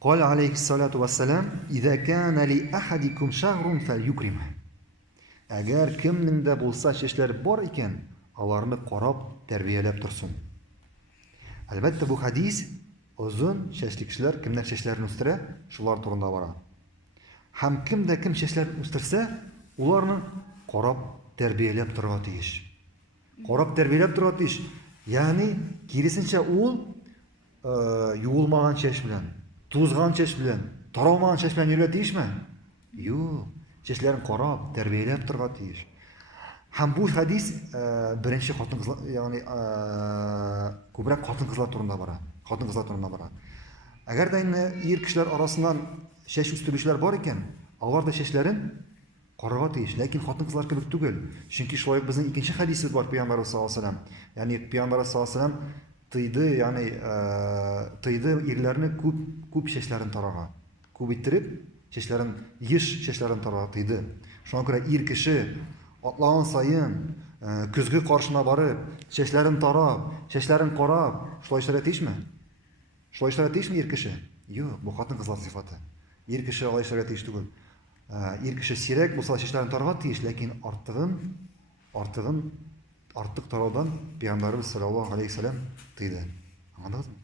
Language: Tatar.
قال عليه الصلاة والسلام: إذا كان لأحدكم شهر فليكرمه. Agar kimningda bo'lsa chechlari bor ekan, ularni qarab, tarbiyalab tursin. Albatta bu hadis uzun chechli kishilar kimlar chechlarini o'stira, shular to'g'risida boradi. Ham kimda kim chechlarini o'stirsa, ularni qarab, tarbiyalab turadi deyish. Qarab tarbiyalab turadi deyish. Ya'ni kirisincha u yuvilmagan chech bilan, tuzgan chech bilan, taromagan chech bilan yuradi deyishmi? Yo'q. Chechlarini qarab, tarbiyalab turadi deyish. Ham bu hadis birinchi xotin qizlar, ya'ni ko'proq xotin qizlar to'g'risida boradi. Xotin qizlar to'g'risida boradi. Agarda endi er kishilar orasidan chech o'stiruvchilar bor ekan, ularda chechlarini qarab deyish, lekin xotin qizlar kabi tugul. Chunki shuning bizning ikkinchi hadisimiz bor payg'ambar sollallohu alayhi vasallam. Ya'ni payg'ambar sollallohu alayhi vasallam tiydi, ya'ni tiydi erlarni ko'p chechlarini taragan. Ko'p ettirib chechlarini yish chechlarini taragan. Shunga ko'ra er kishi otlagan sayin kuzgi qarshina borib, chechlarini tarab, chechlarini qarab, shular ishlar etishmi? Shular ishlar etishmi er kishi? Yo'q, bu xotin qizlar sifati. Er kishi olay ishlar etish tugul. Er kishi siyrak bo'lsa chechlarini tarab deyish, lekin ortiq tarovdan payg'ambarimiz sollallohu alayhi vasallam tiydi. Anladingizmi?